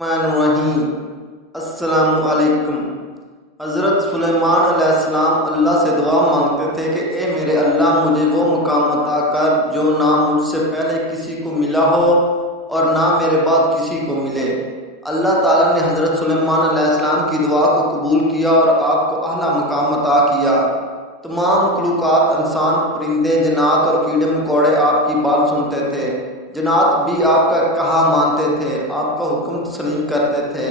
الرحمن الرحیم۔ السلام علیکم۔ حضرت سلیمان علیہ السلام اللہ سے دعا مانگتے تھے کہ اے میرے اللہ، مجھے وہ مقام عطا کر جو نہ مجھ سے پہلے کسی کو ملا ہو اور نہ میرے بعد کسی کو ملے۔ اللہ تعالیٰ نے حضرت سلیمان علیہ السلام کی دعا کو قبول کیا اور آپ کو اعلیٰ مقام عطا کیا۔ تمام مخلوقات، انسان، پرندے، جنات اور کیڑے مکوڑے آپ کی بات سنتے تھے۔ جنات بھی آپ کا کہا مانتے تھے، آپ کا حکم تسلیم کرتے تھے۔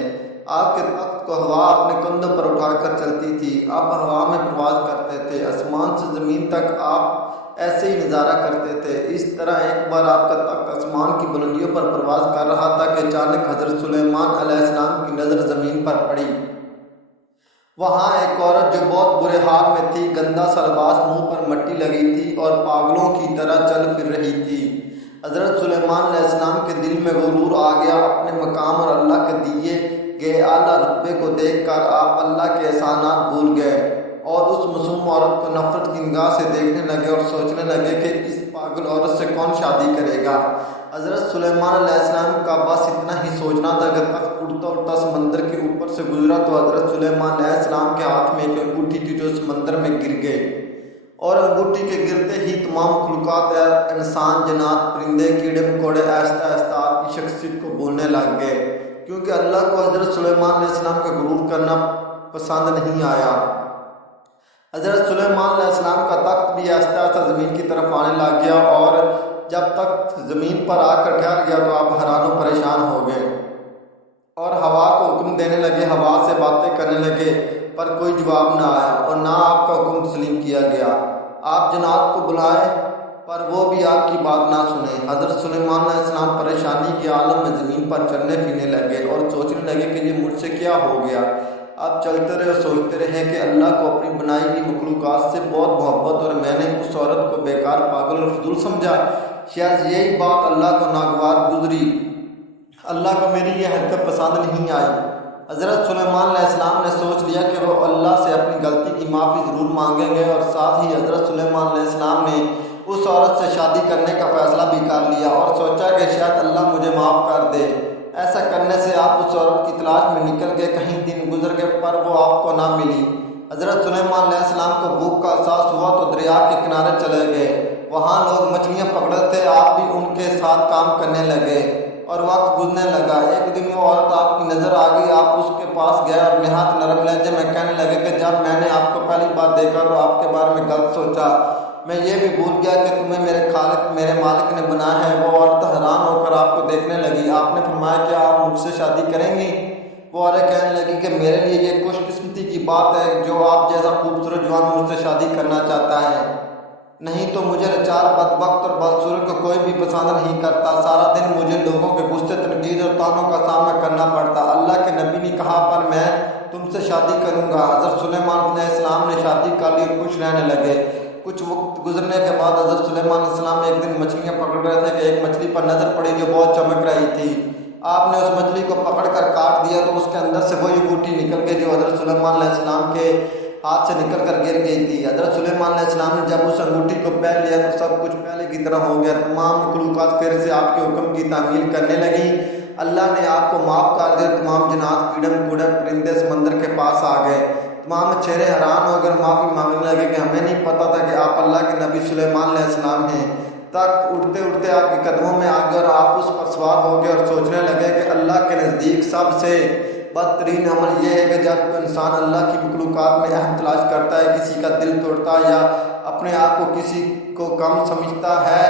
آپ کے تخت کو ہوا اپنے کندھوں پر اٹھا کر چلتی تھی، آپ ہوا میں پرواز کرتے تھے، آسمان سے زمین تک آپ ایسے ہی نظارہ کرتے تھے۔ اس طرح ایک بار آپ کا تخت آسمان کی بلندیوں پر پرواز کر رہا تھا کہ اچانک حضرت سلیمان علیہ السلام کی نظر زمین پر پڑی۔ وہاں ایک عورت جو بہت برے حال میں تھی، گندا سا لباس، منہ پر مٹی لگی تھی اور پاگلوں کی طرح چل پھر رہی تھی۔ حضرت سلیمان علیہ السلام کے دل میں غرور آ گیا۔ اپنے مقام اور اللہ کے دیے گئے اعلیٰ رتبے کو دیکھ کر آپ اللہ کے احسانات بھول گئے اور اس معصوم عورت کو نفرت کی نگاہ سے دیکھنے لگے اور سوچنے لگے کہ اس پاگل عورت سے کون شادی کرے گا۔ حضرت سلیمان علیہ السلام کا بس اتنا ہی سوچنا تھا کہ تخت اڑتا اڑتا سمندر کے اوپر سے گزرا تو حضرت سلیمان علیہ السلام کے ہاتھ میں ایک انگوٹھی تھی جو سمندر میں گر گئی، اور انگوٹھی کے گرتے ہی تمام مخلوقات، انسان، جنات، پرندے، کیڑے مکوڑے آہستہ آہستہ آپ کی شخصیت کو بھولنے لگ گئے، کیونکہ اللہ کو حضرت سلیمان علیہ السلام کا غرور کرنا پسند نہیں آیا۔ حضرت سلیمان علیہ السلام کا تخت بھی آہستہ آہستہ زمین کی طرف آنے لگ گیا، اور جب تخت زمین پر آ کر ٹھہر گیا تو آپ حیران و پریشان ہو گئے اور ہوا کو حکم دینے لگے، ہوا سے باتیں کرنے لگے، پر کوئی جواب نہ آیا اور نہ آپ کا حکم تسلیم کیا گیا۔ آپ جنات کو بلائے پر وہ بھی آپ کی بات نہ سنے۔ حضرت سلیمان علیہ السلام پریشانی کے عالم میں زمین پر چلنے پھرنے لگے اور سوچنے لگے کہ یہ مجھ سے کیا ہو گیا۔ آپ چلتے رہے اور سوچتے رہے کہ اللہ کو اپنی بنائی ہوئی مخلوقات سے بہت محبت، اور میں نے اس عورت کو بیکار، پاگل اور فضول سمجھا۔ شاید یہی بات اللہ کو ناگوار گزری، اللہ کو میری یہ حرکت پسند نہیں آئی۔ حضرت سلیمان علیہ السلام نے سوچ لیا کہ وہ اللہ سے اپنی غلطی کی معافی ضرور مانگیں گے، اور ساتھ ہی حضرت سلیمان علیہ السلام نے اس عورت سے شادی کرنے کا فیصلہ بھی کر لیا اور سوچا کہ شاید اللہ مجھے معاف کر دے۔ ایسا کرنے سے آپ اس عورت کی تلاش میں نکل گئے، کہیں دن گزر گئے پر وہ آپ کو نہ ملی۔ حضرت سلیمان علیہ السلام کو بھوک کا احساس ہوا تو دریا کے کنارے چلے گئے۔ وہاں لوگ مچھلیاں پکڑتے تھے، آپ بھی ان کے ساتھ کام کرنے لگے اور وقت گزرنے لگا۔ ایک دن وہ عورت آپ کی نظر آ گئی، آپ اس کے پاس گئے اور نہایت نرم لہجے میں کہنے لگے کہ جب میں نے آپ کو پہلی بار دیکھا تو آپ کے بارے میں غلط سوچا، میں یہ بھی بھول گیا کہ تمہیں میرے خالق، میرے مالک نے بنایا ہے۔ وہ عورت حیران ہو کر آپ کو دیکھنے لگی۔ آپ نے فرمایا کہ آپ مجھ سے شادی کریں گی؟ وہ عورت کہنے لگی کہ میرے لیے یہ خوش قسمتی کی بات ہے جو آپ جیسا خوبصورت جوان مجھ سے شادی کرنا چاہتا ہے، نہیں تو مجھے لاچار، بدبخت اور بدصورت کو کوئی بھی پسند نہیں کرتا۔ سارا دن مجھے لوگوں کے غصے، تنقید اور طعنوں کا سامنا کرنا پڑتا۔ اللہ کے نبی نے کہا پر میں تم سے شادی کروں گا۔ حضرت سلیمان علیہ السلام نے شادی کر لی اور خوش رہنے لگے۔ کچھ وقت گزرنے کے بعد حضرت سلیمان علیہ السلام ایک دن مچھلیاں پکڑ رہے تھے کہ ایک مچھلی پر نظر پڑی جو بہت چمک رہی تھی۔ آپ نے اس مچھلی کو پکڑ کر کاٹ دیا تو اس کے اندر سے وہی انگوٹھی نکل گئی جو حضرت سلیمان علیہ السلام کے ہاتھ سے نکل کر گر گئی تھی۔ حضرت سلیمان علیہ السلام نے جب اس انگوٹھی کو پہن لیا تو سب کچھ پہلے کی طرح ہو گیا۔ تمام مخلوقات پھر سے آپ کے حکم کی تعمیل کرنے لگی۔ اللہ نے آپ کو معاف کر دیا۔ تمام جنات، کیڑے مکوڑے، پرندے سمندر کے پاس آ گئے۔ تمام چہرے حیران ہو کر معافی مانگنے لگے کہ ہمیں نہیں پتا تھا کہ آپ اللہ کے نبی سلیمان علیہ السلام ہیں۔ تخت اڑتے اڑتے آپ کے قدموں میں آ گیا اور آپ اس پر سوار ہو گئے اور سوچنے لگے کہ اللہ کے نزدیک سب سے بدترین عمل یہ ہے کہ جب کوئی انسان اللہ کی مخلوقات میں اہم تلاش کرتا ہے، کسی کا دل توڑتا ہے یا اپنے آپ کو کسی کو کم سمجھتا ہے